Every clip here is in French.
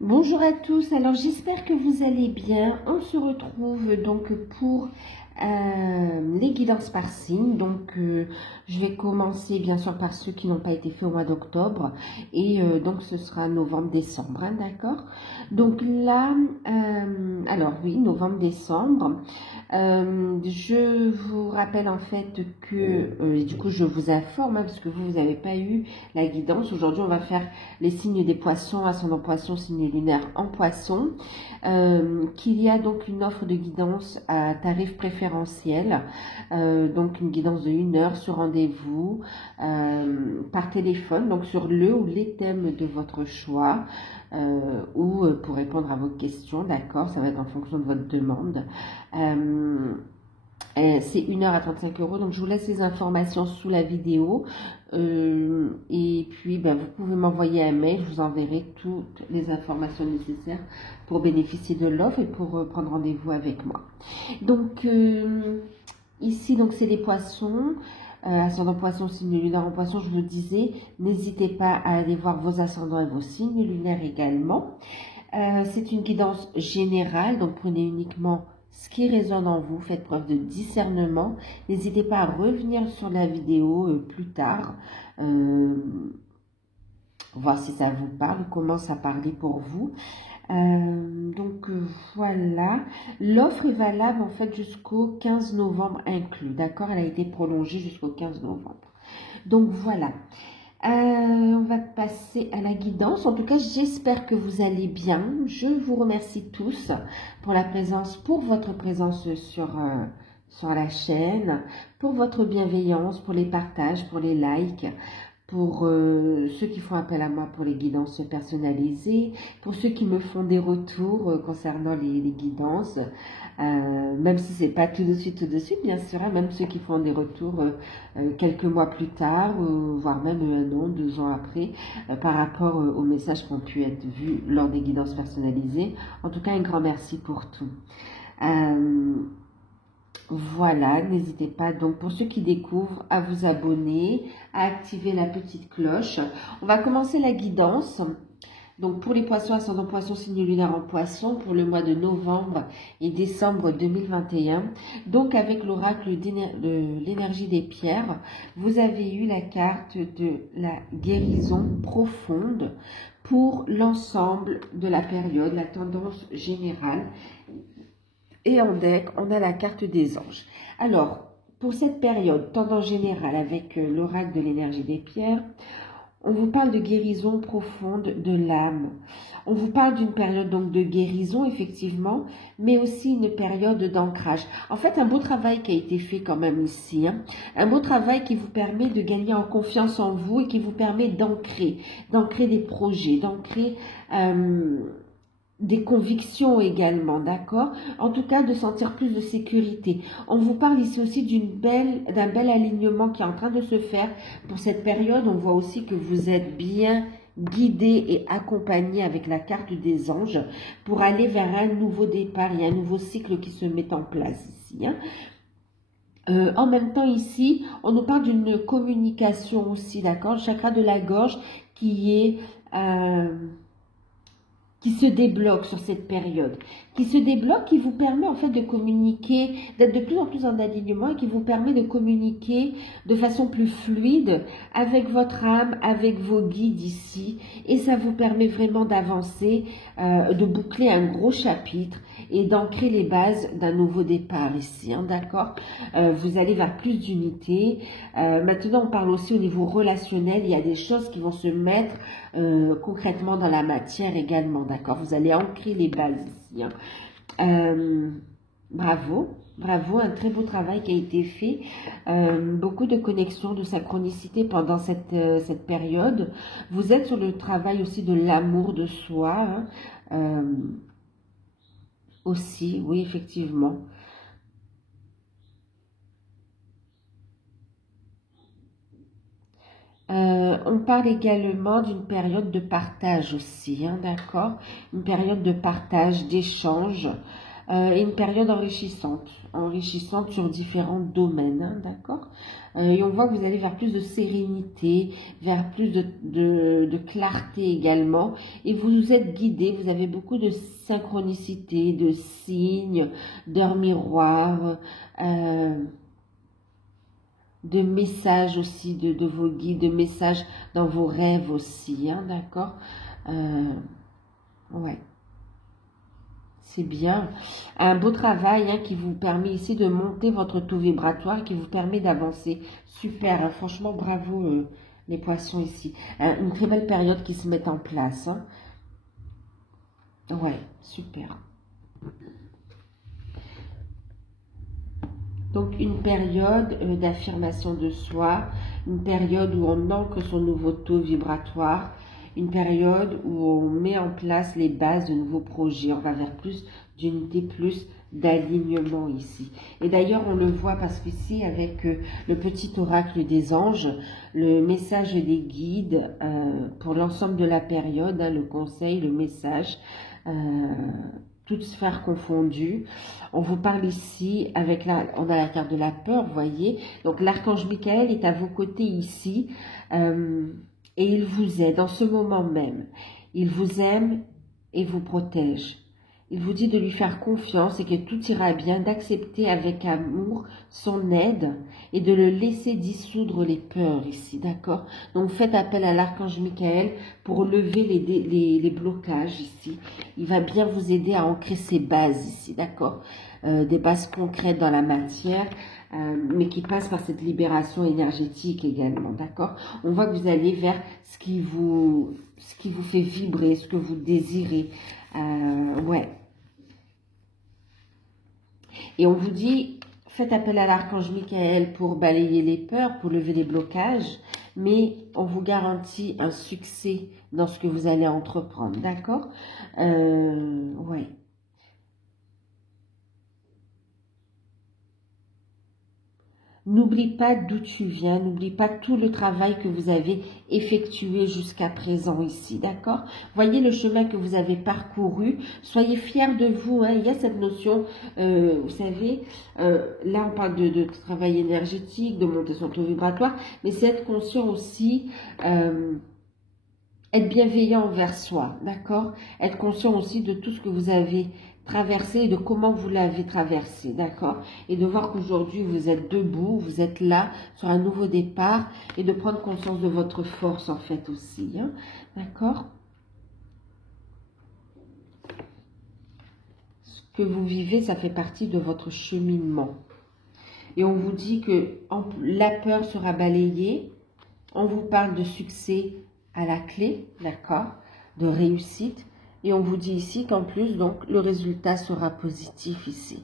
Bonjour à tous, alors j'espère que vous allez bien. On se retrouve donc pour les guidances par signe. Donc je vais commencer bien sûr par ceux qui n'ont pas été faits au mois d'octobre et donc ce sera novembre-décembre, hein, d'accord? Donc là, alors oui, novembre-décembre. Je vous rappelle en fait que, et du coup je vous informe, hein, parce que vous n'avez pas eu la guidance. Aujourd'hui on va faire les signes des poissons, ascendant poisson, signe lunaire en poisson, qu'il y a donc une offre de guidance à tarif préférentiel, donc une guidance de 1 heure sur rendez-vous par téléphone, donc sur le ou les thèmes de votre choix, ou pour répondre à vos questions, d'accord, ça va être en fonction de votre demande. C'est 1 heure à 35 €, donc je vous laisse les informations sous la vidéo. Et puis, vous pouvez m'envoyer un mail, je vous enverrai toutes les informations nécessaires pour bénéficier de l'offre et pour prendre rendez-vous avec moi. Donc, ici, donc c'est les poissons. Ascendant poisson, signe lunaire en poisson, je vous le disais, n'hésitez pas à aller voir vos ascendants et vos signes lunaires également. C'est une guidance générale, donc prenez uniquement ce qui résonne en vous, faites preuve de discernement. N'hésitez pas à revenir sur la vidéo plus tard, voir si ça vous parle, comment ça parlait pour vous. Donc voilà, l'offre est valable en fait jusqu'au 15 novembre inclus, d'accord? Elle a été prolongée jusqu'au 15 novembre. Donc voilà. On va passer à la guidance. En tout cas, j'espère que vous allez bien. Je vous remercie tous pour la présence, pour votre présence sur la chaîne, pour votre bienveillance, pour les partages, pour les likes, pour ceux qui font appel à moi pour les guidances personnalisées, pour ceux qui me font des retours concernant les guidances, même si c'est pas tout de suite, bien sûr, hein, même ceux qui font des retours quelques mois plus tard, voire même 1 an, 2 ans après, par rapport aux messages qui ont pu être vus lors des guidances personnalisées. En tout cas, un grand merci pour tout. Voilà, n'hésitez pas donc pour ceux qui découvrent à vous abonner, à activer la petite cloche. On va commencer la guidance. Donc pour les poissons, ascendant poisson, signe lunaire en poisson pour le mois de novembre et décembre 2021. Donc avec l'oracle de l'énergie des pierres, vous avez eu la carte de la guérison profonde pour l'ensemble de la période, la tendance générale. Et en deck, on a la carte des anges. Alors, pour cette période, tendance générale avec l'oracle de l'énergie des pierres, on vous parle de guérison profonde de l'âme. On vous parle d'une période donc de guérison, effectivement, mais aussi une période d'ancrage. En fait, un beau travail qui a été fait quand même ici. Hein. Un beau travail qui vous permet de gagner en confiance en vous et qui vous permet d'ancrer des projets, d'ancrer des convictions également, d'accord? En tout cas, de sentir plus de sécurité. On vous parle ici aussi d'un bel alignement qui est en train de se faire pour cette période. On voit aussi que vous êtes bien guidé et accompagné avec la carte des anges pour aller vers un nouveau départ. Il y a un nouveau cycle qui se met en place ici, hein. En même temps ici, on nous parle d'une communication aussi, d'accord? Le chakra de la gorge qui se débloque sur cette période, qui se débloque, qui vous permet en fait de communiquer, d'être de plus en plus en alignement et qui vous permet de communiquer de façon plus fluide avec votre âme, avec vos guides ici, et ça vous permet vraiment d'avancer, de boucler un gros chapitre et d'ancrer les bases d'un nouveau départ ici, hein, d'accord? Vous allez vers plus d'unité. Maintenant, on parle aussi au niveau relationnel, il y a des choses qui vont se mettre concrètement dans la matière également, d'accord? Vous allez ancrer les bases ici, hein. Bravo, un très beau travail qui a été fait, beaucoup de connexions, de synchronicité pendant cette période. Vous êtes sur le travail aussi de l'amour de soi, hein, aussi, oui, effectivement. On parle également d'une période de partage aussi, hein, d'accord? Une période de partage, d'échange, et une période enrichissante sur différents domaines, hein, d'accord. Et on voit que vous allez vers plus de sérénité, vers plus de clarté également, et vous êtes guidé, vous avez beaucoup de synchronicité, de signes, d'heures miroirs, de messages aussi de vos guides, de messages dans vos rêves aussi, hein, d'accord. Ouais. C'est bien. Un beau travail, hein, qui vous permet ici de monter votre taux vibratoire, qui vous permet d'avancer. Super, hein, franchement, bravo les poissons ici. Une très belle période qui se met en place. Hein. Ouais, super. Donc, une période d'affirmation de soi, une période où on ancre son nouveau taux vibratoire, une période où on met en place les bases de nouveaux projets. On va vers plus d'unité, plus d'alignement ici. Et d'ailleurs, on le voit parce qu'ici, avec le petit oracle des anges, le message des guides pour l'ensemble de la période, hein, le conseil, le message, toutes sphères confondues. On vous parle ici, on a la carte de la peur, vous voyez. Donc, l'archange Michael est à vos côtés ici. Et il vous aide en ce moment même. Il vous aime et vous protège. Il vous dit de lui faire confiance et que tout ira bien, d'accepter avec amour son aide et de le laisser dissoudre les peurs ici, d'accord? Donc faites appel à l'archange Michael pour lever les blocages ici. Il va bien vous aider à ancrer ses bases ici, d'accord? Des bases concrètes dans la matière, mais qui passent par cette libération énergétique également, d'accord? On voit que vous allez vers ce qui vous fait vibrer, ce que vous désirez, ouais. Et on vous dit, faites appel à l'archange Michael pour balayer les peurs, pour lever les blocages, mais on vous garantit un succès dans ce que vous allez entreprendre, d'accord? Ouais. N'oublie pas d'où tu viens, n'oublie pas tout le travail que vous avez effectué jusqu'à présent ici, d'accord? Voyez le chemin que vous avez parcouru, soyez fiers de vous, hein. Il y a cette notion, vous savez, là on parle de travail énergétique, de monter son taux vibratoire, mais c'est être conscient aussi, être bienveillant envers soi, d'accord? Être conscient aussi de tout ce que vous avez traversé et de comment vous l'avez traversé, d'accord? Et de voir qu'aujourd'hui vous êtes debout, vous êtes là sur un nouveau départ et de prendre conscience de votre force en fait aussi, hein, d'accord? Ce que vous vivez, ça fait partie de votre cheminement. Et on vous dit que la peur sera balayée, on vous parle de succès à la clé, d'accord, de réussite, et on vous dit ici qu'en plus, donc, le résultat sera positif ici.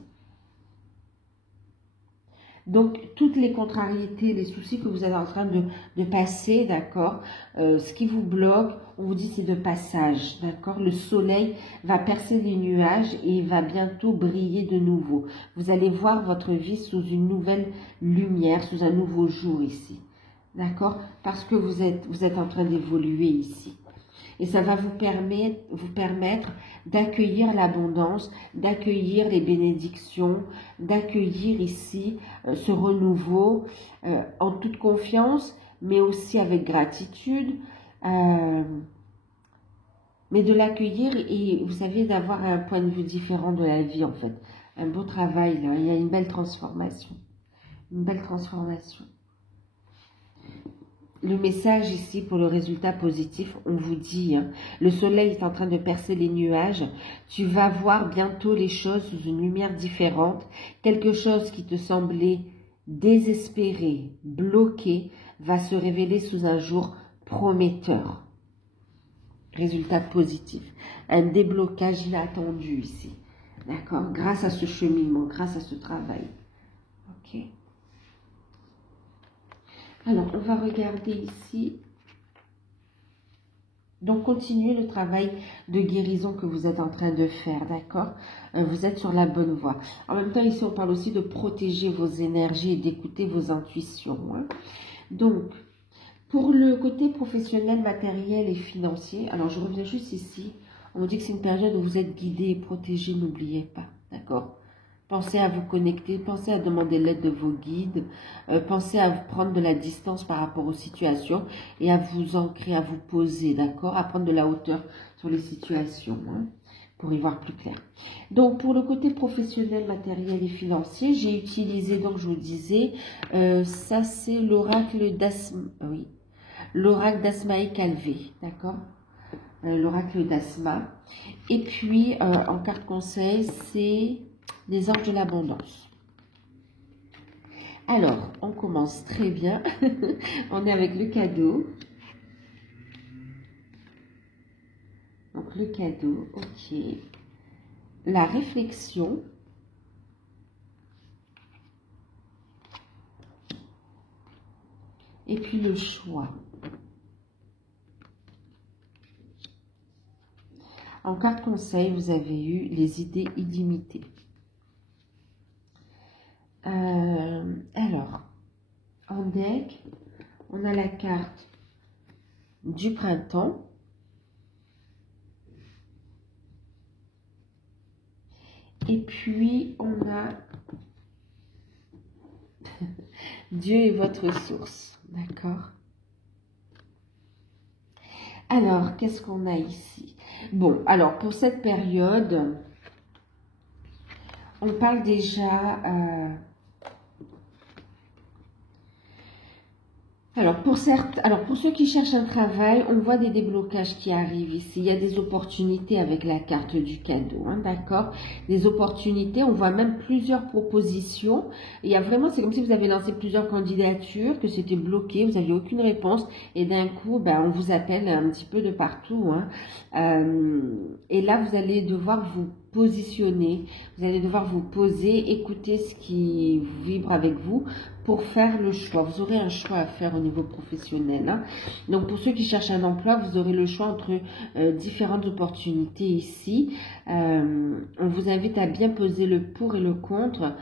Donc, toutes les contrariétés, les soucis que vous êtes en train de passer, d'accord, ce qui vous bloque, on vous dit c'est de passage, d'accord. Le soleil va percer les nuages et il va bientôt briller de nouveau. Vous allez voir votre vie sous une nouvelle lumière, sous un nouveau jour ici, d'accord, parce que vous êtes en train d'évoluer ici. Et ça va vous permettre d'accueillir l'abondance, d'accueillir les bénédictions, d'accueillir ici ce renouveau en toute confiance, mais aussi avec gratitude, mais de l'accueillir et vous savez, d'avoir un point de vue différent de la vie en fait. Un beau travail là, il y a une belle transformation. Une belle transformation. Le message ici pour le résultat positif, on vous dit, hein, le soleil est en train de percer les nuages, tu vas voir bientôt les choses sous une lumière différente, quelque chose qui te semblait désespéré, bloqué, va se révéler sous un jour prometteur. Résultat positif, un déblocage inattendu ici, d'accord, grâce à ce cheminement, grâce à ce travail, ok. Alors, on va regarder ici. Donc, continuez le travail de guérison que vous êtes en train de faire, d'accord? Vous êtes sur la bonne voie. En même temps, ici, on parle aussi de protéger vos énergies et d'écouter vos intuitions, hein. Donc, pour le côté professionnel, matériel et financier, alors je reviens juste ici. On vous dit que c'est une période où vous êtes guidé et protégé, n'oubliez pas, d'accord? Pensez à vous connecter, pensez à demander l'aide de vos guides, pensez à prendre de la distance par rapport aux situations et à vous ancrer, à vous poser, d'accord? À prendre de la hauteur sur les situations, hein, pour y voir plus clair. Donc, pour le côté professionnel, matériel et financier, j'ai utilisé, donc je vous disais, ça c'est l'oracle d'Asmae Calvé, d'accord? L'oracle d'Asma. Et puis, en carte conseil, c'est les anges de l'abondance. Alors, on commence très bien. On est avec le cadeau. Donc, le cadeau, ok. La réflexion. Et puis le choix. En carte conseil, vous avez eu les idées illimitées. Alors, en deck, on a la carte du printemps. Et puis, on a Dieu est votre source. D'accord? Alors, qu'est-ce qu'on a ici? Bon, alors, pour cette période, on parle déjà... Alors pour ceux qui cherchent un travail, on voit des déblocages qui arrivent ici. Il y a des opportunités avec la carte du cadeau, hein, d'accord? Des opportunités, on voit même plusieurs propositions. Il y a vraiment, c'est comme si vous avez lancé plusieurs candidatures, que c'était bloqué, vous n'aviez aucune réponse. Et d'un coup, ben, on vous appelle un petit peu de partout, hein. Et là, vous allez devoir vous positionner, vous allez devoir vous poser, écouter ce qui vibre avec vous pour faire le choix. Vous aurez un choix à faire au niveau professionnel, hein. Donc, pour ceux qui cherchent un emploi, vous aurez le choix entre différentes opportunités ici. On vous invite à bien peser le pour et le contre.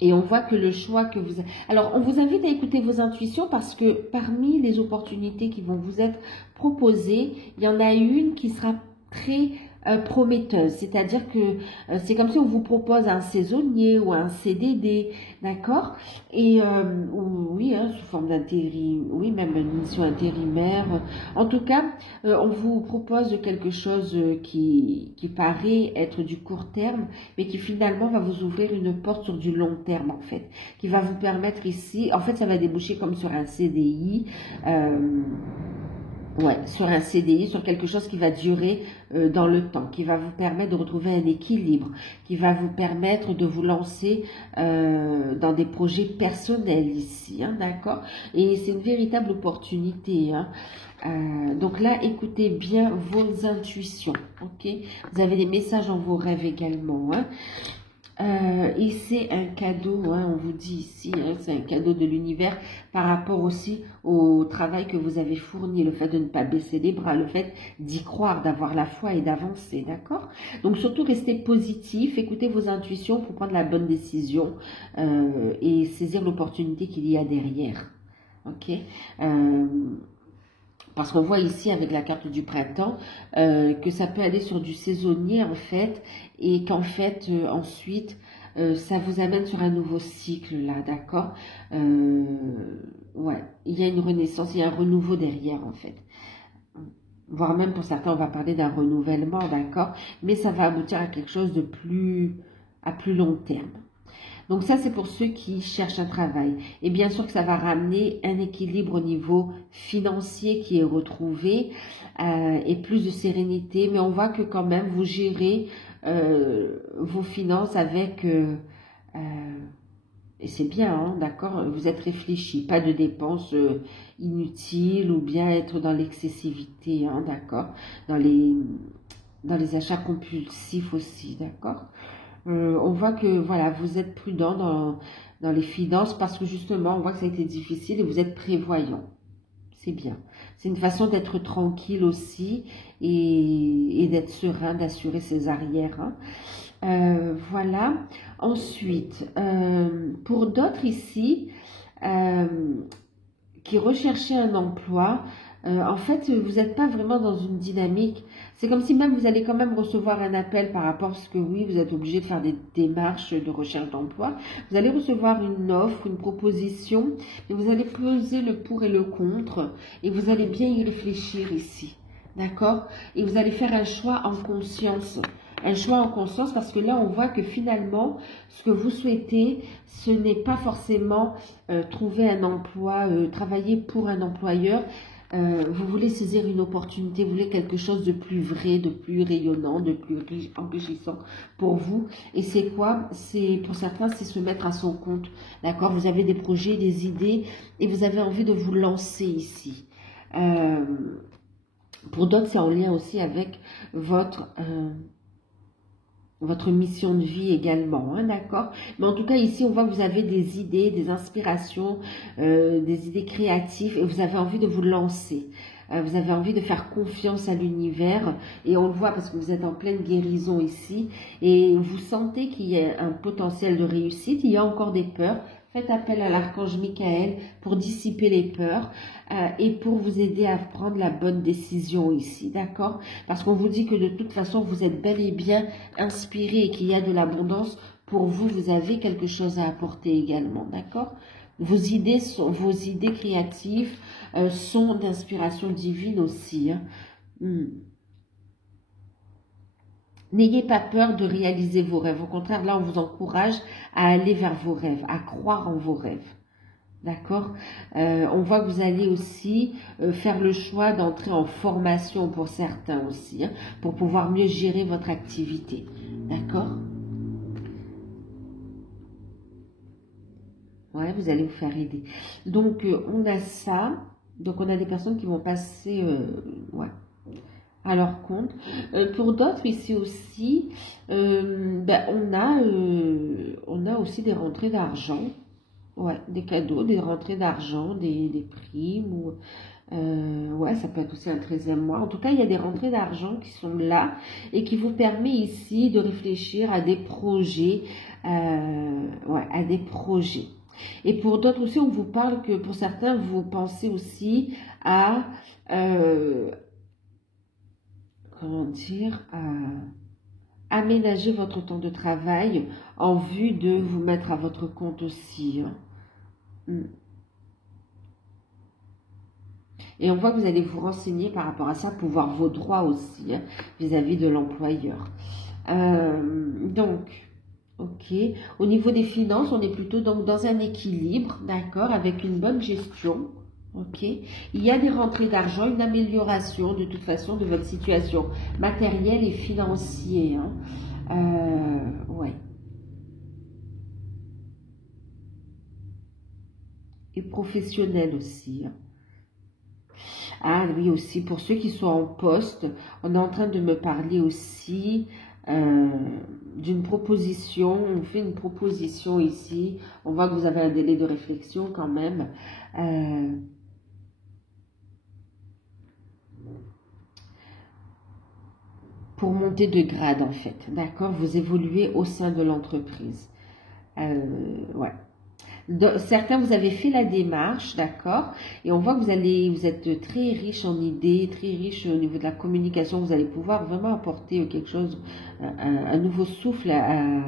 Et on voit que le choix que vous... Alors, on vous invite à écouter vos intuitions parce que parmi les opportunités qui vont vous être proposées, il y en a une qui sera très prometteuse. C'est-à-dire que c'est comme si on vous propose un saisonnier ou un CDD, d'accord? Et oui, hein, sous forme d'intérim, oui, même une mission intérimaire. En tout cas, on vous propose quelque chose qui paraît être du court terme, mais qui finalement va vous ouvrir une porte sur du long terme, en fait, qui va vous permettre ici, en fait, ça va déboucher comme sur un CDI, ouais, sur un CDI, sur quelque chose qui va durer dans le temps, qui va vous permettre de retrouver un équilibre, qui va vous permettre de vous lancer dans des projets personnels ici, hein, d'accord? Et c'est une véritable opportunité, hein. Donc là, écoutez bien vos intuitions, ok? Vous avez des messages dans vos rêves également, hein. Et c'est un cadeau, hein, on vous dit ici, hein, c'est un cadeau de l'univers par rapport aussi au travail que vous avez fourni, le fait de ne pas baisser les bras, le fait d'y croire, d'avoir la foi et d'avancer, d'accord? Donc surtout restez positif, écoutez vos intuitions pour prendre la bonne décision et saisir l'opportunité qu'il y a derrière, ok? Parce qu'on voit ici avec la carte du printemps que ça peut aller sur du saisonnier en fait et qu'en fait ensuite ça vous amène sur un nouveau cycle là, d'accord? Ouais, il y a une renaissance, il y a un renouveau derrière en fait. Voire même pour certains on va parler d'un renouvellement, d'accord? Mais ça va aboutir à quelque chose de plus long terme. Donc ça, c'est pour ceux qui cherchent un travail. Et bien sûr que ça va ramener un équilibre au niveau financier qui est retrouvé et plus de sérénité. Mais on voit que quand même, vous gérez vos finances avec... et c'est bien, hein, d'accord, vous êtes réfléchi, pas de dépenses inutiles ou bien être dans l'excessivité, hein, d'accord, dans les achats compulsifs aussi, d'accord. On voit que voilà, vous êtes prudent dans les finances parce que justement, on voit que ça a été difficile et vous êtes prévoyant. C'est bien. C'est une façon d'être tranquille aussi et d'être serein, d'assurer ses arrières, hein. Voilà. Ensuite, pour d'autres ici qui recherchaient un emploi, En fait, vous n'êtes pas vraiment dans une dynamique. C'est comme si même vous allez quand même recevoir un appel par rapport à ce que oui, vous êtes obligé de faire des démarches de recherche d'emploi. Vous allez recevoir une offre, une proposition, et vous allez peser le pour et le contre, et vous allez bien y réfléchir ici. D'accord? Et vous allez faire un choix en conscience. Un choix en conscience parce que là, on voit que finalement, ce que vous souhaitez, ce n'est pas forcément trouver un emploi, travailler pour un employeur. Vous voulez saisir une opportunité, vous voulez quelque chose de plus vrai, de plus rayonnant, de plus riche, enrichissant pour vous. Et c'est quoi? C'est pour certains, c'est se mettre à son compte. D'accord? Vous avez des projets, des idées et vous avez envie de vous lancer ici. Pour d'autres, c'est en lien aussi avec votre mission de vie également, hein, d'accord? Mais en tout cas, ici, on voit que vous avez des idées, des inspirations, des idées créatives et vous avez envie de vous lancer. Vous avez envie de faire confiance à l'univers et on le voit parce que vous êtes en pleine guérison ici et vous sentez qu'il y a un potentiel de réussite. Il y a encore des peurs. Faites appel à l'archange Michael pour dissiper les peurs et pour vous aider à prendre la bonne décision ici, d'accord? Parce qu'on vous dit que de toute façon, vous êtes bel et bien inspiré et qu'il y a de l'abondance. Pour vous, vous avez quelque chose à apporter également, d'accord? Vos idées créatives sont d'inspiration divine aussi. Hein. N'ayez pas peur de réaliser vos rêves. Au contraire, là, on vous encourage à aller vers vos rêves, à croire en vos rêves. D'accord? On voit que vous allez aussi faire le choix d'entrer en formation pour certains aussi, hein, pour pouvoir mieux gérer votre activité. D'accord? Ouais, vous allez vous faire aider. Donc, on a ça. Donc, on a des personnes qui vont passer... ouais. À leur compte. Pour d'autres ici aussi, on a aussi des rentrées d'argent, ouais, des cadeaux, des rentrées d'argent, des primes, ou ouais, ça peut être aussi un 13e mois. En tout cas, il y a des rentrées d'argent qui sont là et qui vous permet ici de réfléchir à des projets, ouais, à des projets. Et pour d'autres aussi, on vous parle que pour certains, vous pensez aussi à comment dire, aménager votre temps de travail en vue de vous mettre à votre compte aussi. Hein. Et on voit que vous allez vous renseigner par rapport à ça pour voir vos droits aussi vis-à-vis de l'employeur. Donc, ok. Au niveau des finances, on est plutôt donc dans un équilibre, d'accord, avec une bonne gestion. Ok, il y a des rentrées d'argent, une amélioration de toute façon de votre situation matérielle et financière. Hein. Ouais. Et professionnelle aussi. Hein. Ah oui, aussi, pour ceux qui sont en poste, on est en train de me parler aussi d'une proposition. On fait une proposition ici. On voit que vous avez un délai de réflexion quand même. Pour monter de grade en fait, d'accord? Vous évoluez au sein de l'entreprise. Ouais. Certains, vous avez fait la démarche, d'accord? Et on voit que vous êtes très riche en idées, très riche au niveau de la communication. Vous allez pouvoir vraiment apporter quelque chose, un nouveau souffle à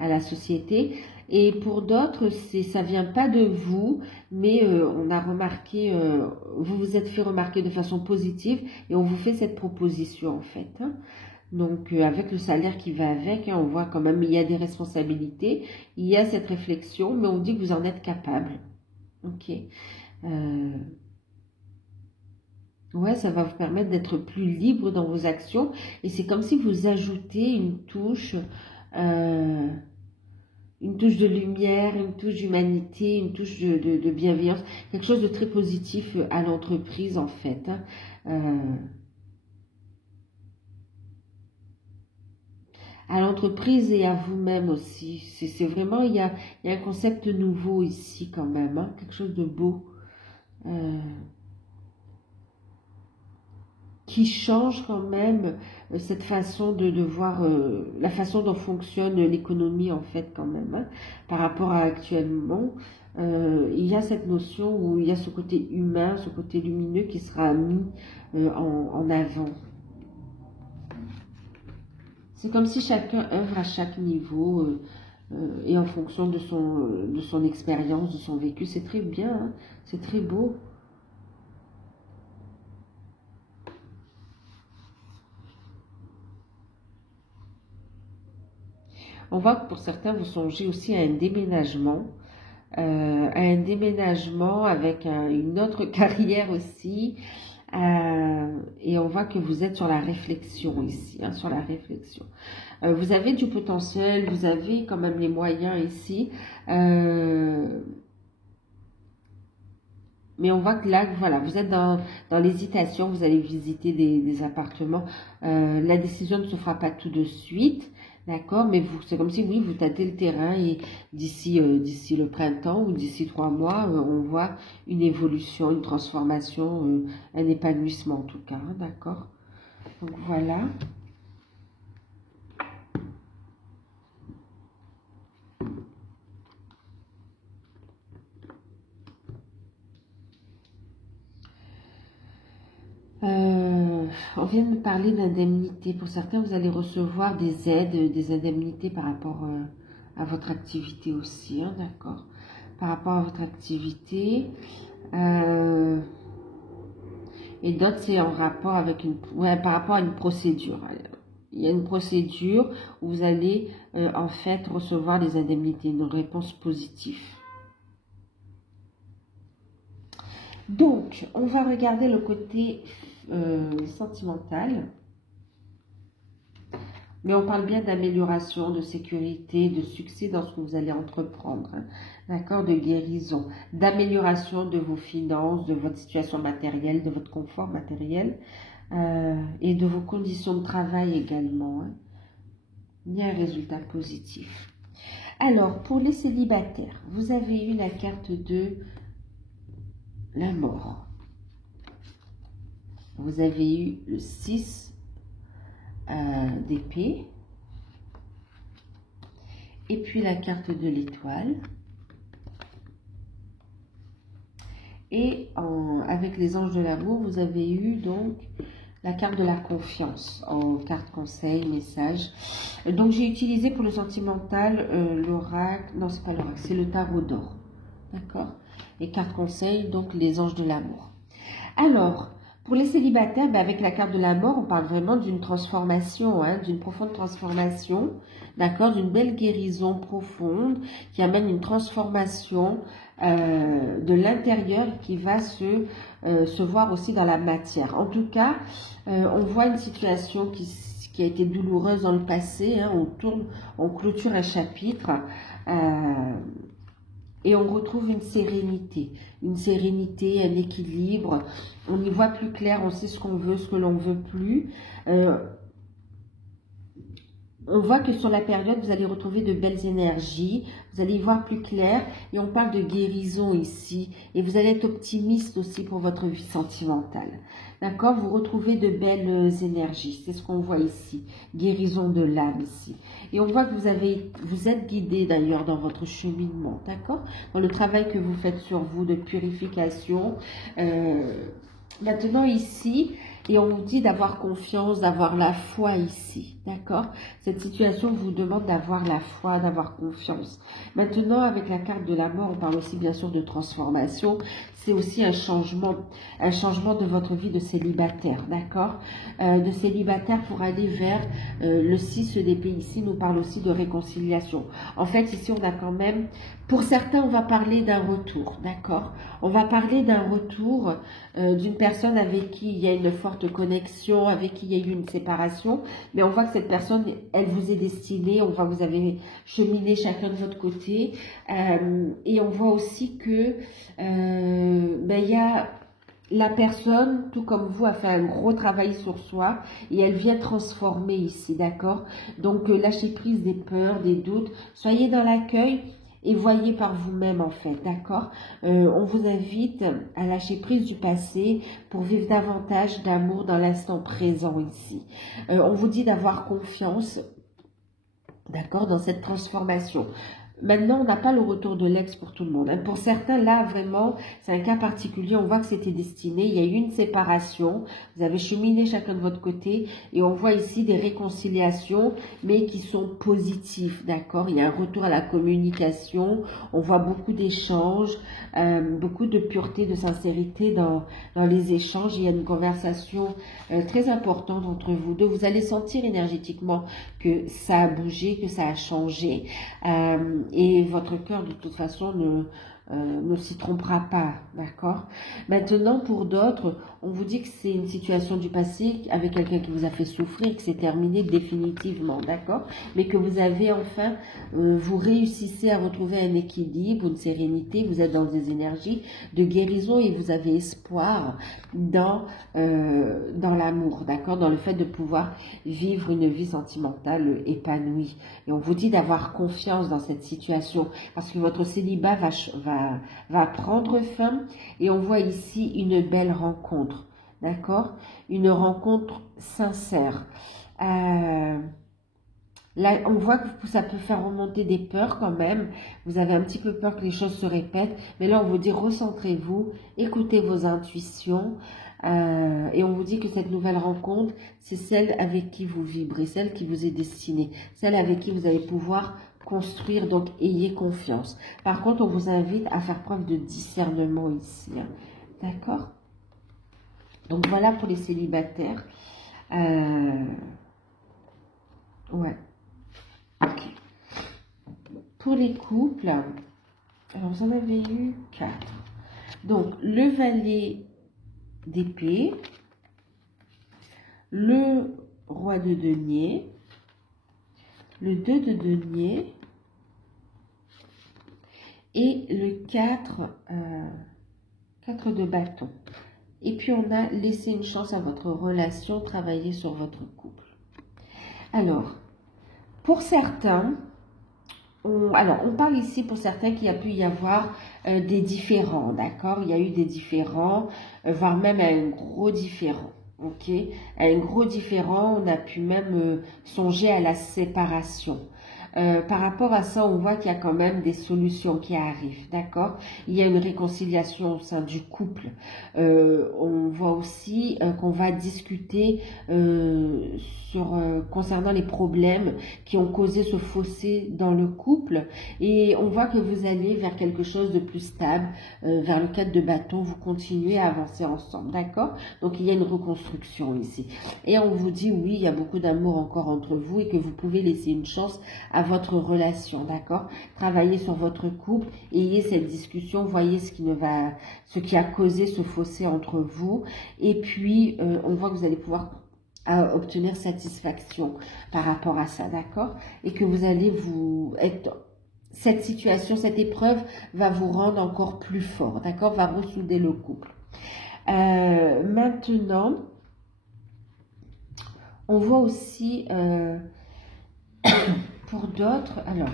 la société. Et pour d'autres, ça vient pas de vous, mais on a remarqué, vous vous êtes fait remarquer de façon positive et on vous fait cette proposition en fait. Hein. Donc, avec le salaire qui va avec, hein, on voit quand même il y a des responsabilités, il y a cette réflexion, mais on dit que vous en êtes capable. Ok. Ouais, ça va vous permettre d'être plus libre dans vos actions. Et c'est comme si vous ajoutez une touche de lumière, une touche d'humanité, une touche de bienveillance, quelque chose de très positif à l'entreprise en fait. Hein. À l'entreprise et à vous-même aussi. C'est vraiment, il y a un concept nouveau ici quand même, hein, quelque chose de beau. qui change quand même cette façon de voir, la façon dont fonctionne l'économie en fait quand même, hein, par rapport à actuellement. Il y a cette notion où il y a ce côté humain, ce côté lumineux qui sera mis en avant. C'est comme si chacun œuvre à chaque niveau et en fonction de son expérience, de son vécu. C'est très bien, hein, c'est très beau. On voit que pour certains, vous songez aussi à un déménagement. Avec une autre carrière aussi. Et on voit que vous êtes sur la réflexion ici, hein, sur la réflexion. Vous avez du potentiel, vous avez quand même les moyens ici. Mais on voit que là, voilà, vous êtes dans l'hésitation, vous allez visiter des appartements. La décision ne se fera pas tout de suite. D'accord, mais c'est comme si, oui, vous tâtez le terrain et d'ici le printemps ou d'ici 3 mois, on voit une évolution, une transformation, un épanouissement en tout cas, hein, d'accord. Donc voilà. On vient de me parler d'indemnités. Pour certains, vous allez recevoir des aides, des indemnités par rapport à votre activité aussi, hein, d'accord. Par rapport à votre activité. Et d'autres, c'est en rapport avec par rapport à une procédure. Il y a une procédure où vous allez en fait recevoir des indemnités, une réponse positive. Donc, on va regarder le côté sentimental. Mais on parle bien d'amélioration, de sécurité, de succès dans ce que vous allez entreprendre. Hein, d'accord, de guérison, d'amélioration de vos finances, de votre situation matérielle, de votre confort matériel et de vos conditions de travail également. Hein. Il y a un résultat positif. Alors, pour les célibataires, vous avez eu la carte de la mort. Vous avez eu le 6 d'épée. Et puis la carte de l'étoile. Et avec les anges de l'amour, vous avez eu donc la carte de la confiance en carte conseil, message. Donc j'ai utilisé pour le sentimental l'oracle, non c'est pas l'oracle, c'est le tarot d'or. D'accord? Et carte conseil, donc les anges de l'amour. Alors, pour les célibataires, avec la carte de la mort, on parle vraiment d'une transformation, hein, d'une profonde transformation, d'accord, d'une belle guérison profonde qui amène une transformation de l'intérieur qui va se voir aussi dans la matière. En tout cas, on voit une situation qui a été douloureuse dans le passé, hein, on clôture un chapitre. Et on retrouve une sérénité, un équilibre. On y voit plus clair, on sait ce qu'on veut, ce que l'on ne veut plus. On voit que sur la période, vous allez retrouver de belles énergies, vous allez y voir plus clair. Et on parle de guérison ici. Et vous allez être optimiste aussi pour votre vie sentimentale. D'accord? Vous retrouvez de belles énergies. C'est ce qu'on voit ici. Guérison de l'âme ici. Et on voit que vous êtes guidé d'ailleurs dans votre cheminement. D'accord? Dans le travail que vous faites sur vous de purification. Maintenant ici, et on vous dit d'avoir confiance, d'avoir la foi ici, d'accord? Cette situation vous demande d'avoir la foi, d'avoir confiance. Maintenant, avec la carte de la mort, on parle aussi bien sûr de transformation. C'est aussi un changement de votre vie de célibataire, d'accord? De célibataire pour aller vers le 6 d'épée ici, nous parle aussi de réconciliation. En fait, ici, on a quand même, pour certains, on va parler d'un retour, d'accord? On va parler d'un retour d'une personne avec qui il y a une forte connexion, avec qui il y a eu une séparation, mais on voit que cette personne, elle vous est destinée, on voit que vous avez cheminé chacun de votre côté, et on voit aussi que il y a la personne, tout comme vous, a fait un gros travail sur soi et elle vient transformer ici, d'accord? Donc lâchez prise des peurs, des doutes, soyez dans l'accueil et voyez par vous-même en fait, d'accord? On vous invite à lâcher prise du passé pour vivre davantage d'amour dans l'instant présent ici. On vous dit d'avoir confiance, d'accord, dans cette transformation. Maintenant, on n'a pas le retour de l'ex pour tout le monde. Pour certains, là, vraiment, c'est un cas particulier. On voit que c'était destiné. Il y a eu une séparation. Vous avez cheminé chacun de votre côté. Et on voit ici des réconciliations, mais qui sont positives, d'accord? Il y a un retour à la communication. On voit beaucoup d'échanges, beaucoup de pureté, de sincérité dans les échanges. Il y a une conversation très importante entre vous deux. Vous allez sentir énergétiquement que ça a bougé, que ça a changé. Et votre cœur, de toute façon, ne s'y trompera pas, d'accord? Maintenant, pour d'autres, on vous dit que c'est une situation du passé avec quelqu'un qui vous a fait souffrir, que c'est terminé définitivement, d'accord? Mais que vous avez enfin, vous réussissez à retrouver un équilibre, une sérénité, vous êtes dans des énergies de guérison et vous avez espoir dans l'amour, d'accord? Dans le fait de pouvoir vivre une vie sentimentale épanouie. Et on vous dit d'avoir confiance dans cette situation parce que votre célibat va prendre fin et on voit ici une belle rencontre, d'accord? Une rencontre sincère. Là, on voit que ça peut faire remonter des peurs quand même. Vous avez un petit peu peur que les choses se répètent. Mais là, on vous dit recentrez-vous, écoutez vos intuitions. Et on vous dit que cette nouvelle rencontre, c'est celle avec qui vous vibrez, celle qui vous est destinée, celle avec qui vous allez pouvoir construire. Donc, ayez confiance. Par contre, on vous invite à faire preuve de discernement ici. Hein. D'accord? Donc, voilà pour les célibataires. Ouais. Ok. Pour les couples, alors vous en avez eu 4. Donc, le valet d'épée, le roi de denier, le 2 de denier et le 4 de bâton. Et puis, on a laissé une chance à votre relation, travailler sur votre couple. Alors, pour certains, on parle ici pour certains qu'il y a pu y avoir des différends, d'accord? Il y a eu des différends, voire même un gros différend, ok? Un gros différend, on a pu même songer à la séparation. Par rapport à ça, on voit qu'il y a quand même des solutions qui arrivent, d'accord? Il y a une réconciliation au sein du couple. On voit aussi qu'on va discuter concernant les problèmes qui ont causé ce fossé dans le couple. Et on voit que vous allez vers quelque chose de plus stable, vers le 4 de bâton, vous continuez à avancer ensemble, d'accord? Donc, il y a une reconstruction ici. Et on vous dit, oui, il y a beaucoup d'amour encore entre vous et que vous pouvez laisser une chance à votre relation, d'accord? Travaillez sur votre couple, ayez cette discussion, voyez ce qui a causé ce fossé entre vous. Et puis, on voit que vous allez pouvoir obtenir satisfaction par rapport à ça, d'accord? Et que vous allez cette situation, cette épreuve va vous rendre encore plus fort, d'accord? Va ressouder le couple. Maintenant, on voit aussi pour d'autres, alors,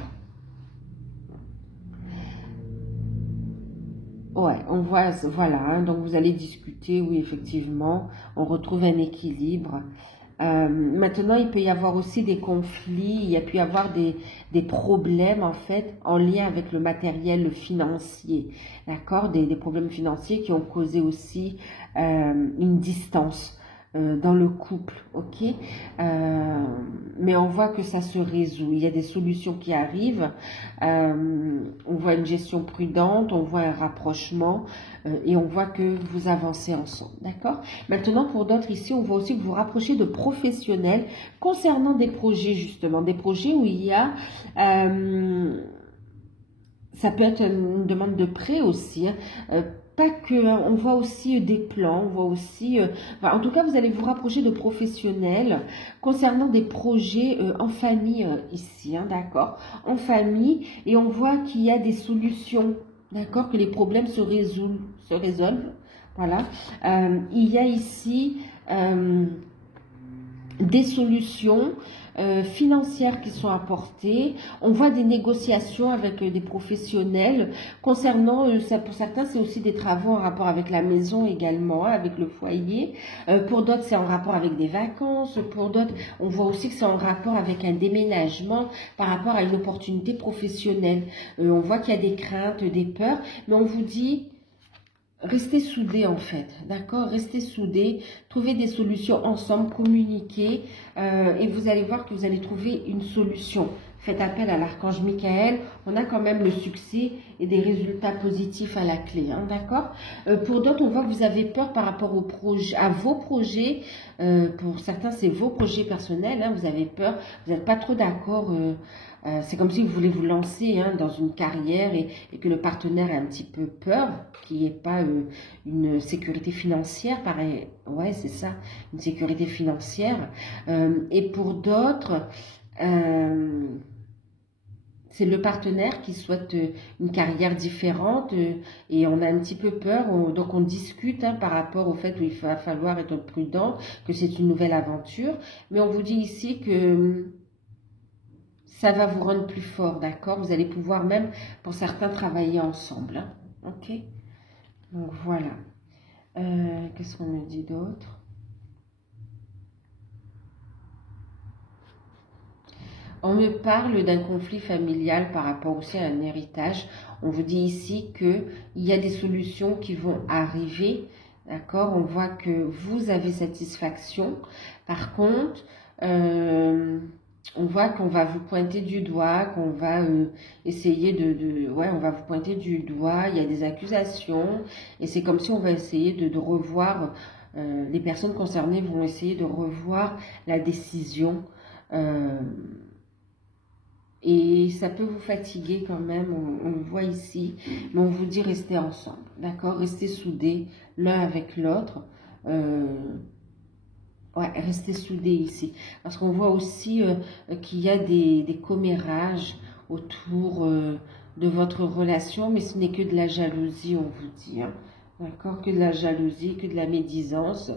ouais, on voit, voilà, hein, donc vous allez discuter, oui, effectivement, on retrouve un équilibre. Maintenant, il peut y avoir aussi des conflits, il y a pu y avoir des problèmes, en fait, en lien avec le matériel, le financier, d'accord? Des problèmes financiers qui ont causé aussi une distance dans le couple, ok? Mais on voit que ça se résout, il y a des solutions qui arrivent, on voit une gestion prudente, on voit un rapprochement et on voit que vous avancez ensemble, d'accord? Maintenant, pour d'autres ici, on voit aussi que vous vous rapprochez de professionnels concernant des projets, justement, des projets où il y a... ça peut être une demande de prêt aussi, hein, pas que, hein, on voit aussi des plans, on voit aussi, en tout cas, vous allez vous rapprocher de professionnels concernant des projets en famille ici, hein, d'accord, en famille, et on voit qu'il y a des solutions, d'accord, que les problèmes se résolvent, voilà. Il y a ici des solutions financières qui sont apportées. On voit des négociations avec des professionnels concernant, ça, pour certains, c'est aussi des travaux en rapport avec la maison également, avec le foyer. Pour d'autres, c'est en rapport avec des vacances. Pour d'autres, on voit aussi que c'est en rapport avec un déménagement par rapport à une opportunité professionnelle. On voit qu'il y a des craintes, des peurs, mais on vous dit... Restez soudés en fait, d'accord? Restez soudés, trouvez des solutions ensemble, communiquez et vous allez voir que vous allez trouver une solution. Faites appel à l'archange Michael, on a quand même le succès et des résultats positifs à la clé, hein, d'accord? Pour d'autres, on voit que vous avez peur par rapport au projet, à vos projets. Pour certains, c'est vos projets personnels, hein, vous avez peur, vous n'êtes pas trop d'accord. C'est comme si vous voulez vous lancer hein, dans une carrière et que le partenaire a un petit peu peur, qu'il n'y ait pas une sécurité financière, pareil. Ouais, c'est ça, une sécurité financière. Et pour d'autres, c'est le partenaire qui souhaite une carrière différente et on a un petit peu peur, donc on discute hein, par rapport au fait qu'il va falloir être prudent, que c'est une nouvelle aventure. Mais on vous dit ici que ça va vous rendre plus fort, d'accord? Vous allez pouvoir même, pour certains, travailler ensemble. Hein, ok? Donc voilà. Qu'est-ce qu'on me dit d'autre? On me parle d'un conflit familial par rapport aussi à un héritage. On vous dit ici qu'il y a des solutions qui vont arriver. D'accord? On voit que vous avez satisfaction. Par contre, on voit qu'on va vous pointer du doigt, qu'on va essayer ouais, on va vous pointer du doigt. Il y a des accusations. Et c'est comme si on va essayer de revoir, les personnes concernées vont essayer de revoir la décision. Et ça peut vous fatiguer quand même, on le voit ici, mais on vous dit restez ensemble, d'accord? Restez soudés l'un avec l'autre. Ouais, restez soudés ici. Parce qu'on voit aussi qu'il y a des commérages autour de votre relation, mais ce n'est que de la jalousie, on vous dit. Hein. D'accord? Que de la jalousie, que de la médisance.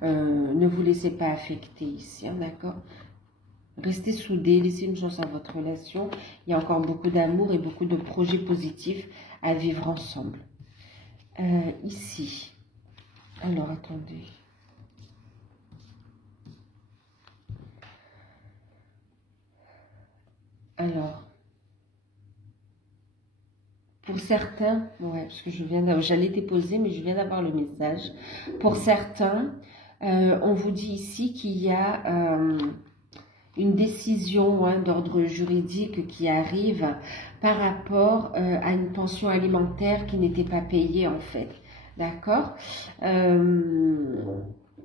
Ne vous laissez pas affecter ici, hein, d'accord? Restez soudés, laissez une chance à votre relation. Il y a encore beaucoup d'amour et beaucoup de projets positifs à vivre ensemble. Ici. Alors, attendez. Alors, pour certains, ouais, parce que j'allais déposer, mais je viens d'avoir le message. Pour certains, on vous dit ici qu'il y a... une décision hein, d'ordre juridique qui arrive par rapport à une pension alimentaire qui n'était pas payée en fait. D'accord? Il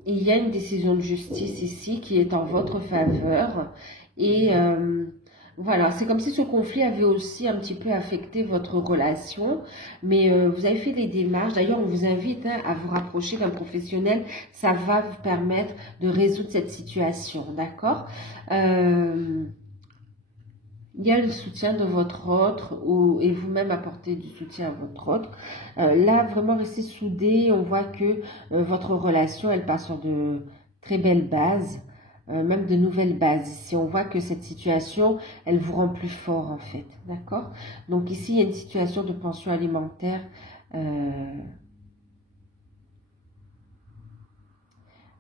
y a une décision de justice ici qui est en votre faveur et voilà, c'est comme si ce conflit avait aussi un petit peu affecté votre relation, mais vous avez fait des démarches. D'ailleurs, on vous invite hein, à vous rapprocher d'un professionnel. Ça va vous permettre de résoudre cette situation, d'accord? Il y a le soutien de votre autre et vous-même apportez du soutien à votre autre. Là, vraiment, restez soudés. On voit que votre relation, elle part sur de très belles bases. Même de nouvelles bases. Ici, on voit que cette situation, elle vous rend plus fort en fait, d'accord? Donc ici, il y a une situation de pension alimentaire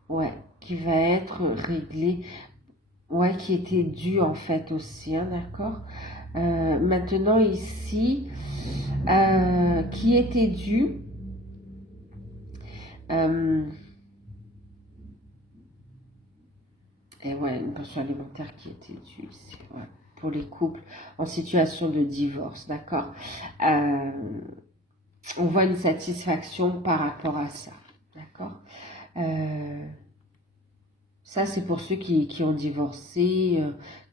ouais, qui va être réglée, ouais, qui était due en fait aussi, hein, d'accord? Maintenant ici, qui était due, et ouais, une pension alimentaire qui était due ici, ouais, pour les couples en situation de divorce, d'accord? On voit une satisfaction par rapport à ça, d'accord? Ça, c'est pour ceux qui ont divorcé,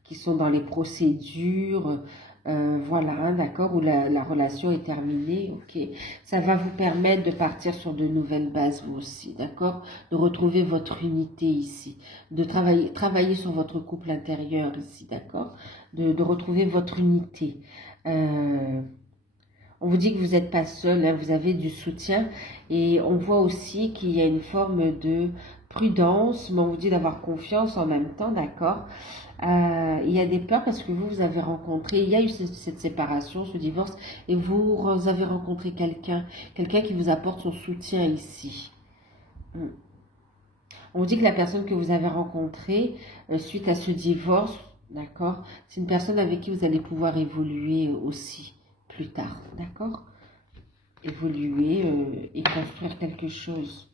qui sont dans les procédures, voilà, hein, d'accord, où la relation est terminée, ok. Ça va vous permettre de partir sur de nouvelles bases, vous aussi, d'accord, de retrouver votre unité ici, de travailler sur votre couple intérieur ici, d'accord, de retrouver votre unité. On vous dit que vous n'êtes pas seul, hein, vous avez du soutien et on voit aussi qu'il y a une forme de prudence, mais on vous dit d'avoir confiance en même temps, d'accord. Il y a des peurs parce que vous avez rencontré, il y a eu cette séparation, ce divorce, et vous avez rencontré quelqu'un qui vous apporte son soutien ici. On vous dit que la personne que vous avez rencontrée suite à ce divorce, d'accord, c'est une personne avec qui vous allez pouvoir évoluer aussi plus tard, d'accord. Évoluer et construire quelque chose.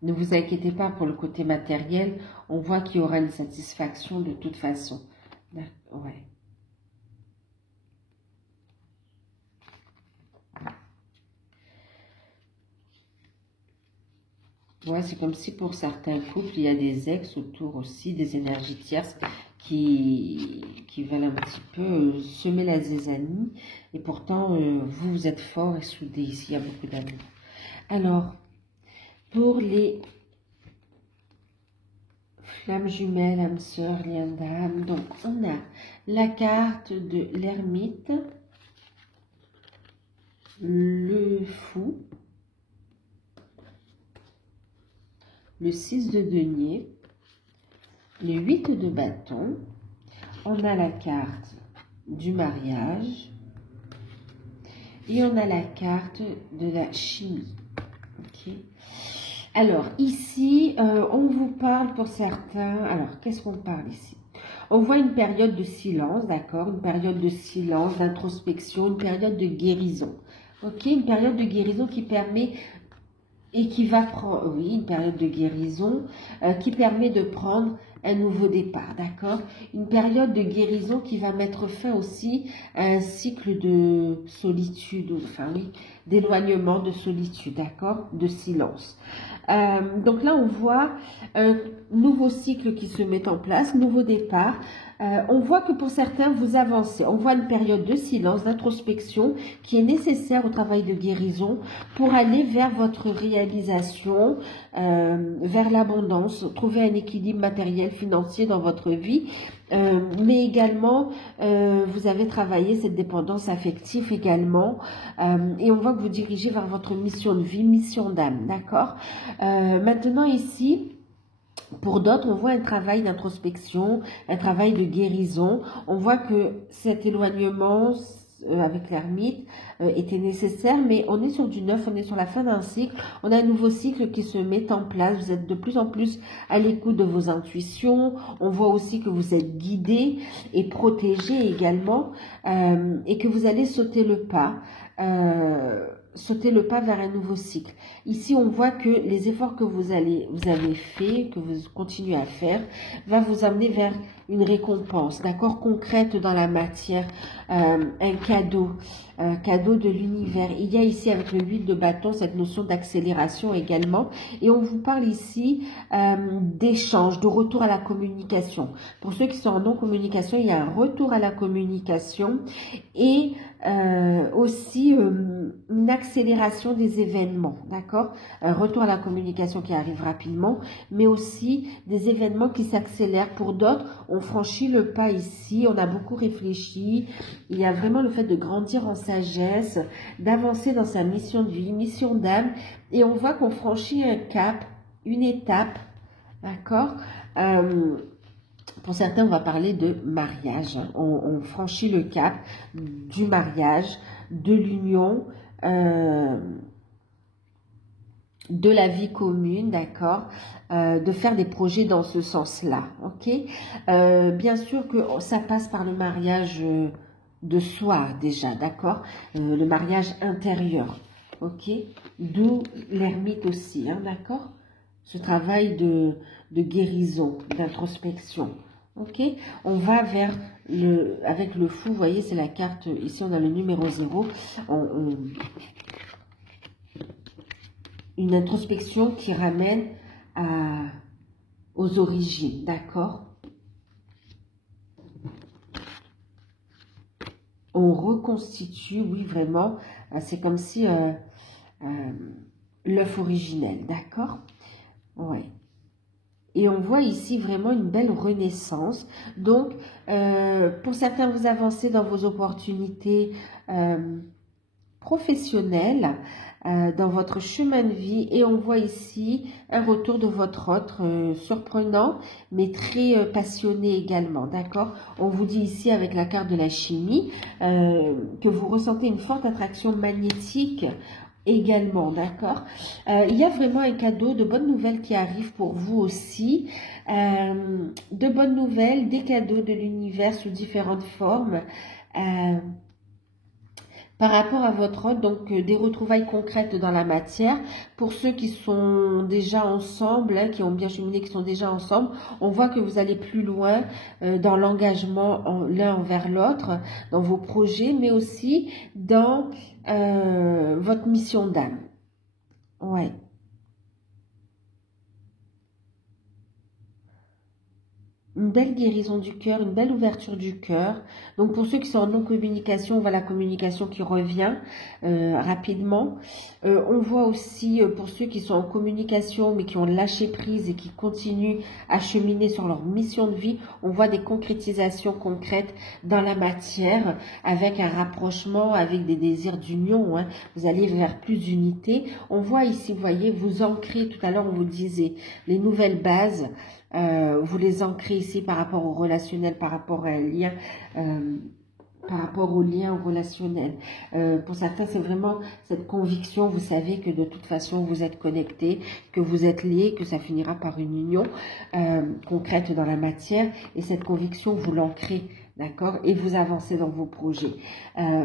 Ne vous inquiétez pas pour le côté matériel, on voit qu'il y aura une satisfaction de toute façon. Ouais. Ouais, c'est comme si pour certains couples, il y a des ex autour aussi, des énergies tierces qui veulent un petit peu semer la zizanie. Et pourtant, vous êtes fort et soudés ici, il y a beaucoup d'amour. Alors, pour les flammes jumelles, âme sœur, lien d'âme, donc on a la carte de l'ermite, le fou, le 6 de denier, le 8 de bâton, on a la carte du mariage et on a la carte de la chimie. Ok. Alors, ici, on vous parle pour certains... Alors, qu'est-ce qu'on parle ici? On voit une période de silence, d'accord? Une période de silence, d'introspection, une période de guérison. Ok? Une période de guérison qui permet... Et qui va prendre... Oui, une période de guérison qui permet de prendre un nouveau départ, d'accord? Une période de guérison qui va mettre fin aussi à un cycle de solitude, enfin oui, d'éloignement, de solitude, d'accord? De silence. Donc là, on voit un nouveau cycle qui se met en place, nouveau départ. On voit que pour certains, vous avancez. On voit une période de silence, d'introspection qui est nécessaire au travail de guérison pour aller vers votre réalisation, vers l'abondance, trouver un équilibre matériel, financier dans votre vie. Mais également, vous avez travaillé cette dépendance affective également. Et on voit que vous dirigez vers votre mission de vie, mission d'âme, d'accord? Maintenant ici... Pour d'autres, on voit un travail d'introspection, un travail de guérison. On voit que cet éloignement avec l'ermite était nécessaire, mais on est sur du neuf, on est sur la fin d'un cycle. On a un nouveau cycle qui se met en place. Vous êtes de plus en plus à l'écoute de vos intuitions. On voit aussi que vous êtes guidé et protégé également et que vous allez sauter le pas. Sauter le pas vers un nouveau cycle. Ici, on voit que les efforts que vous avez fait, que vous continuez à faire, va vous amener vers une récompense, d'accord, concrète dans la matière, un cadeau de l'univers. Il y a ici avec le 8 de bâton cette notion d'accélération également, et on vous parle ici d'échange, de retour à la communication. Pour ceux qui sont en non-communication, il y a un retour à la communication et aussi une accélération des événements, d'accord? Un retour à la communication qui arrive rapidement, mais aussi des événements qui s'accélèrent. Pour d'autres, on franchit le pas ici, on a beaucoup réfléchi, il y a vraiment le fait de grandir en sagesse, d'avancer dans sa mission de vie, mission d'âme, et on voit qu'on franchit un cap, une étape, d'accord? Pour certains, on va parler de mariage. On franchit le cap du mariage, de l'union, de la vie commune, d'accord, de faire des projets dans ce sens-là, ok. Bien sûr que ça passe par le mariage de soi déjà, d'accord, le mariage intérieur, ok, d'où l'ermite aussi, hein, d'accord, ce travail de guérison, d'introspection. Ok, on va vers avec le fou, vous voyez, c'est la carte, ici on a le numéro 0, une introspection qui ramène aux origines, d'accord? On reconstitue, oui, vraiment, c'est comme si l'œuf originel, d'accord? Ouais. Et on voit ici vraiment une belle renaissance. Donc, pour certains, vous avancez dans vos opportunités professionnel, dans votre chemin de vie, et on voit ici un retour de votre autre surprenant mais très passionné également, d'accord. On vous dit ici avec la carte de la chimie que vous ressentez une forte attraction magnétique également, d'accord. Il y a vraiment un cadeau, de bonnes nouvelles qui arrivent pour vous aussi, de bonnes nouvelles, des cadeaux de l'univers sous différentes formes, par rapport à votre hôte, donc des retrouvailles concrètes dans la matière. Pour ceux qui sont déjà ensemble, hein, qui ont bien cheminé, qui sont déjà ensemble, on voit que vous allez plus loin dans l'engagement l'un envers l'autre, dans vos projets, mais aussi dans votre mission d'âme. Ouais. Une belle guérison du cœur, une belle ouverture du cœur. Donc pour ceux qui sont en non-communication, on voit la communication qui revient rapidement. On voit aussi pour ceux qui sont en communication mais qui ont lâché prise et qui continuent à cheminer sur leur mission de vie, on voit des concrétisations concrètes dans la matière avec un rapprochement, avec des désirs d'union. Hein. Vous allez vers plus d'unité. On voit ici, vous voyez, vous ancrez, tout à l'heure on vous disait, les nouvelles bases. Vous les ancrez ici par rapport au relationnel, par rapport à un lien, par rapport au lien relationnel. Pour certains, c'est vraiment cette conviction, vous savez que de toute façon, vous êtes connectés, que vous êtes liés, que ça finira par une union concrète dans la matière. Et cette conviction, vous l'ancrez, d'accord? Et vous avancez dans vos projets.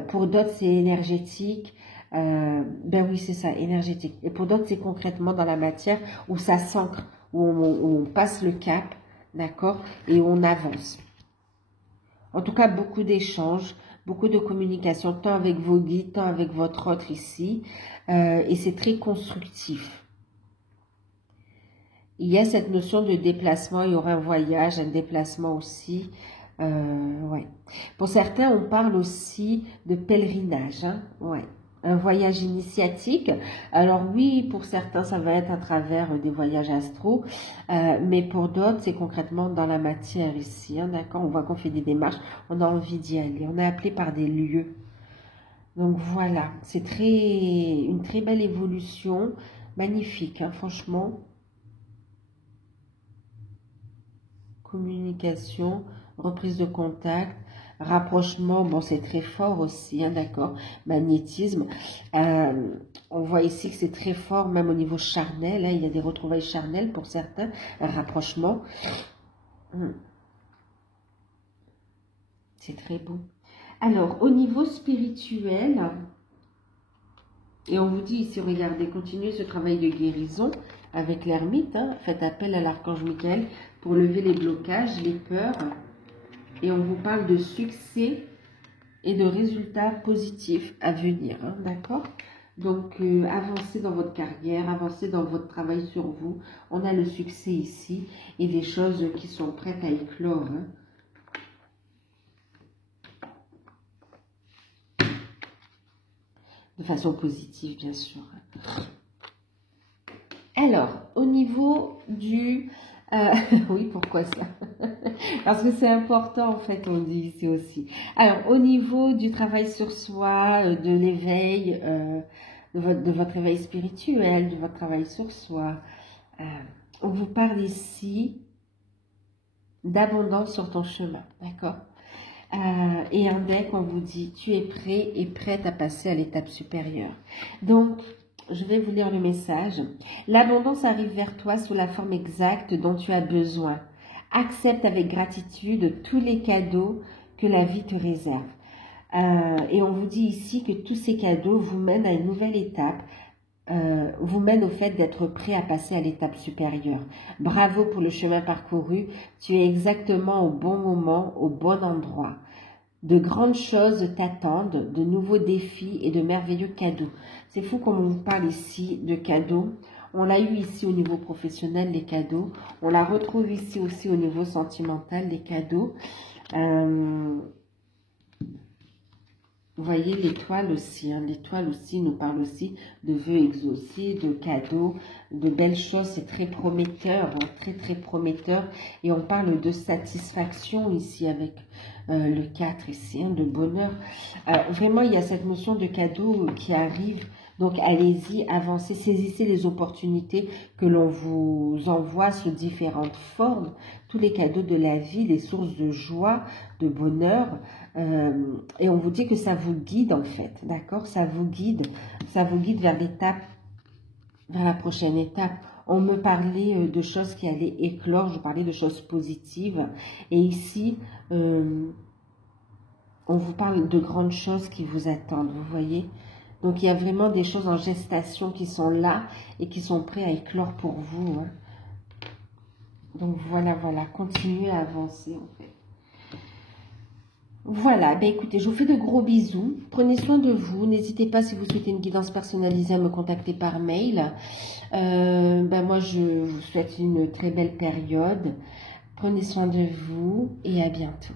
Pour d'autres, c'est énergétique. Ben oui, c'est ça, énergétique. Et pour d'autres, c'est concrètement dans la matière où ça s'ancre, où on passe le cap, d'accord, et on avance. En tout cas, beaucoup d'échanges, beaucoup de communication, tant avec vos guides, tant avec votre autre ici, et c'est très constructif. Il y a cette notion de déplacement, il y aura un voyage, un déplacement aussi. Ouais. Pour certains, on parle aussi de pèlerinage, hein, ouais. Un voyage initiatique. Alors oui, pour certains, ça va être à travers des voyages astro, mais pour d'autres, c'est concrètement dans la matière ici, hein, d'accord. On voit qu'on fait des démarches, on a envie d'y aller, on est appelé par des lieux. Donc voilà, c'est une très belle évolution, magnifique, hein, franchement. Communication, reprise de contact, rapprochement, bon c'est très fort aussi, hein, d'accord, magnétisme, on voit ici que c'est très fort même au niveau charnel, hein, il y a des retrouvailles charnelles pour certains, un rapprochement, c'est très beau. Alors au niveau spirituel, et on vous dit ici, regardez, continuez ce travail de guérison avec l'ermite, hein, faites appel à l'archange Michael pour lever les blocages, les peurs. Et on vous parle de succès et de résultats positifs à venir, hein, d'accord? Donc, avancez dans votre carrière, avancez dans votre travail sur vous. On a le succès ici et des choses qui sont prêtes à éclore. Hein. De façon positive, bien sûr. Alors, au niveau du... oui, pourquoi ça? Parce que c'est important, en fait, on dit ici aussi. Alors, au niveau du travail sur soi, de l'éveil, de votre éveil spirituel, de votre travail sur soi, on vous parle ici d'abondance sur ton chemin, d'accord? Et un deck, on vous dit, tu es prêt et prête à passer à l'étape supérieure. Donc, je vais vous lire le message. L'abondance arrive vers toi sous la forme exacte dont tu as besoin. Accepte avec gratitude tous les cadeaux que la vie te réserve. Et on vous dit ici que tous ces cadeaux vous mènent à une nouvelle étape, vous mènent au fait d'être prêt à passer à l'étape supérieure. Bravo pour le chemin parcouru. Tu es exactement au bon moment, au bon endroit. De grandes choses t'attendent, de nouveaux défis et de merveilleux cadeaux. C'est fou comme on vous parle ici de cadeaux. On l'a eu ici au niveau professionnel, les cadeaux. On la retrouve ici aussi au niveau sentimental, les cadeaux. Vous voyez l'étoile aussi, hein, l'étoile aussi nous parle aussi de vœux exaucés, de cadeaux, de belles choses, c'est très prometteur, hein, très très prometteur. Et on parle de satisfaction ici avec le 4 ici, hein, de bonheur. Vraiment, il y a cette notion de cadeau qui arrive. Donc, allez-y, avancez, saisissez les opportunités que l'on vous envoie sous différentes formes. Tous les cadeaux de la vie, les sources de joie, de bonheur. Et on vous dit que ça vous guide, en fait. D'accord? Ça vous guide vers l'étape, vers la prochaine étape. On me parlait de choses qui allaient éclore. Je parlais de choses positives. Et ici, on vous parle de grandes choses qui vous attendent. Vous voyez? Donc, il y a vraiment des choses en gestation qui sont là et qui sont prêtes à éclore pour vous. Hein. Donc, voilà, continuez à avancer, en fait. Voilà, ben écoutez, je vous fais de gros bisous. Prenez soin de vous. N'hésitez pas, si vous souhaitez une guidance personnalisée, à me contacter par mail. Moi, je vous souhaite une très belle période. Prenez soin de vous et à bientôt.